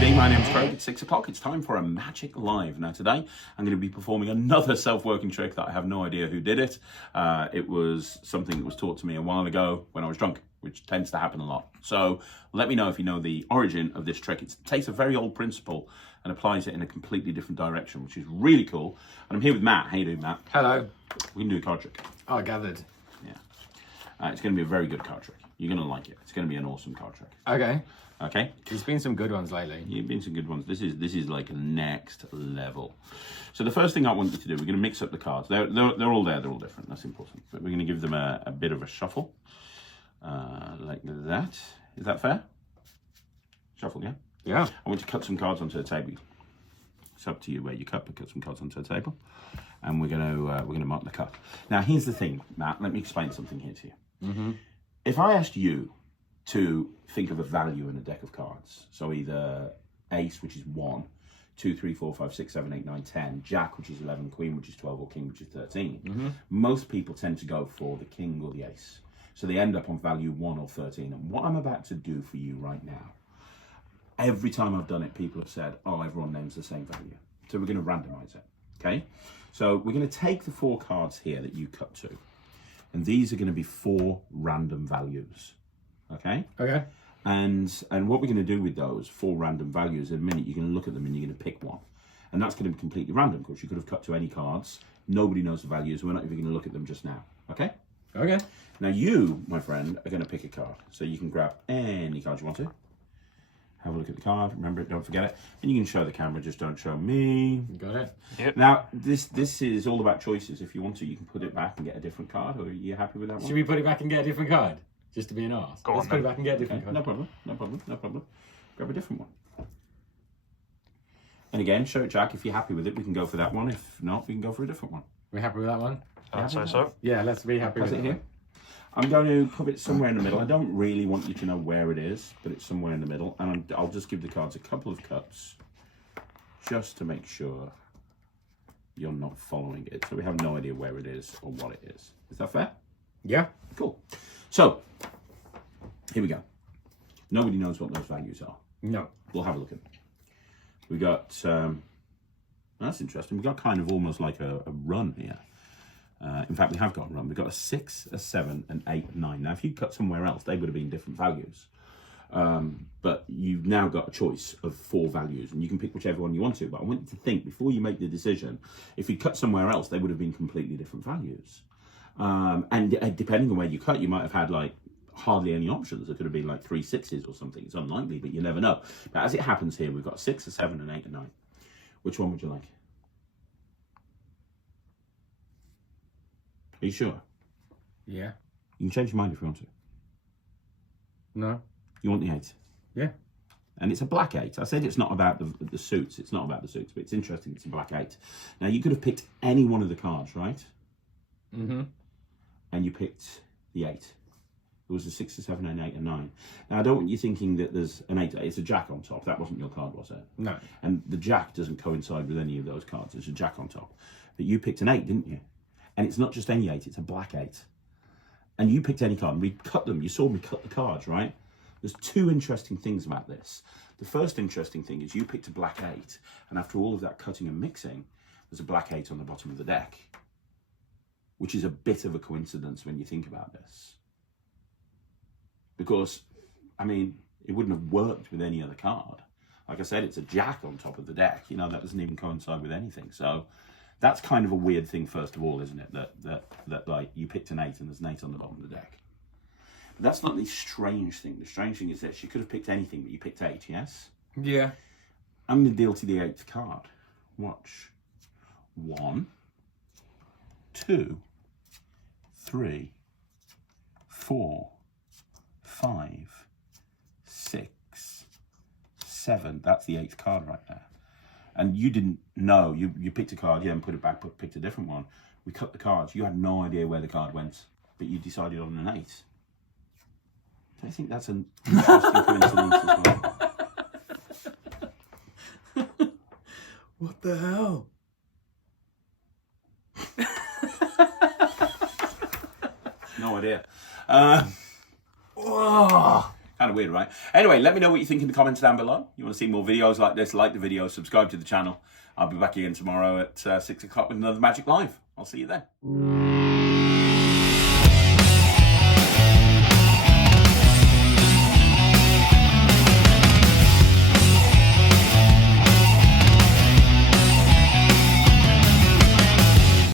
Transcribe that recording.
evening, my name's Craig. It's 6 o'clock. It's time for a Magic Live. Now today, I'm going to be performing another self-working trick that I have no idea who did it. It was something that was taught to me a while ago when I was drunk, which tends to happen a lot. So let me know if you know the origin of this trick. It takes a very old principle and applies it in a completely different direction, which is really cool. And I'm here with Matt. How you doing, Matt? Hello. We can do a card trick. Oh, I gathered. Yeah. It's going to be a very good card trick. You're going to like it. It's going to be an awesome card trick. Okay. Okay. There's been some good ones lately. Yeah, been some good ones. This is like next level. So the first thing I want you to do, we're going to mix up the cards. They're all there. They're all different. That's important. But we're going to give them a bit of a shuffle, like that. Is that fair? Shuffle, yeah. Yeah. I want you to cut some cards onto the table. It's up to you where you cut, but cut some cards onto the table, and we're gonna mark the cut. Now here's the thing, Matt. Let me explain something here to you. Mm-hmm. If I asked you to think of a value in a deck of cards, so either ace, which is 1, 2, 3, 4, 5, 6, 7, 8, 9, 10, jack, which is 11, queen, which is 12, or king, which is 13, most people tend to go for the king or the ace. So they end up on value 1 or 13. And what I'm about to do for you right now, every time I've done it, people have said, oh, everyone names the same value. So we're going to randomize it, okay? So we're going to take the 4 cards here that you cut to, and these are going to be 4 random values, okay? Okay. And what we're going to do with those 4 random values, in a minute you're going to look at them and you're going to pick one. And that's going to be completely random, because you could have cut to any cards. Nobody knows the values. We're not even going to look at them just now, okay? Okay. Now you, my friend, are going to pick a card. So you can grab any card you want to. Have a look at the card. Remember it, don't forget it. And you can show the camera, just don't show me. Got it. Yep. Now, this is all about choices. If you want to, you can put it back and get a different card. Or are you happy with that one? Should we put it back and get a different card? Just to be an arse. Let's put it back and get a different card. No problem, no problem, no problem. Grab a different one. And again, show it Jack. If you're happy with it, we can go for that one. If not, we can go for a different one. We happy with that one? I'd say so. Yeah, let's be happy with it it here. I'm going to put it somewhere in the middle. I don't really want you to know where it is, but it's somewhere in the middle. And I'll just give the cards a couple of cuts just to make sure you're not following it. So we have no idea where it is or what it is. Is that fair? Yeah. Cool. So, here we go. Nobody knows what those values are. No. We'll have a look at them. We got, that's interesting. We've got kind of almost like a run here. In fact, we have got a run. We've got a 6, a 7, an 8, and 9. Now, if you cut somewhere else, they would have been different values. But you've now got a choice of 4 values, and you can pick whichever one you want to. But I want you to think, before you make the decision, if you cut somewhere else, they would have been completely different values. And depending on where you cut, you might have had like hardly any options. There could have been like 3 6s or something. It's unlikely, but you never know. But as it happens here, we've got a 6, a 7, an 8, and 9. Which one would you like? Are you sure? Yeah. You can change your mind if you want to. No. You want the 8? Yeah. And it's a black 8. I said it's not about the suits. It's not about the suits, but it's interesting. It's a black 8. Now, you could have picked any one of the cards, right? Mm-hmm. And you picked the 8. There was a 6, a 7, an 8, and 9. Now, I don't want you thinking that there's an 8. It's a jack on top. That wasn't your card, was it? No. And the jack doesn't coincide with any of those cards. There's a jack on top. But you picked an 8, didn't you? And it's not just any 8, it's a black 8. And you picked any card, and we cut them. You saw me cut the cards, right? There's 2 interesting things about this. The first interesting thing is you picked a black 8, and after all of that cutting and mixing, there's a black 8 on the bottom of the deck, which is a bit of a coincidence when you think about this. Because, I mean, it wouldn't have worked with any other card. Like I said, it's a jack on top of the deck. You know, that doesn't even coincide with anything. So that's kind of a weird thing, first of all, isn't it? That like, you picked an 8 and there's an 8 on the bottom of the deck. But that's not the strange thing. The strange thing is that you could have picked anything, but you picked 8, yes? Yeah. I'm going to deal to the 8th card. Watch. 1, 2, 3, 4, 5, 6, 7. That's the 8th card right there. And you didn't know. You picked a card, yeah, and put it back, picked a different one. We cut the cards. You had no idea where the card went, but you decided on an 8. I think that's an interesting coincidence as well. What the hell? No idea. Oh, Kind of weird, right? Anyway, let me know what you think in the comments down below. You want to see more videos like this, like the video, subscribe to the channel. I'll be back again tomorrow at 6 o'clock with another Magic Live. I'll see you then.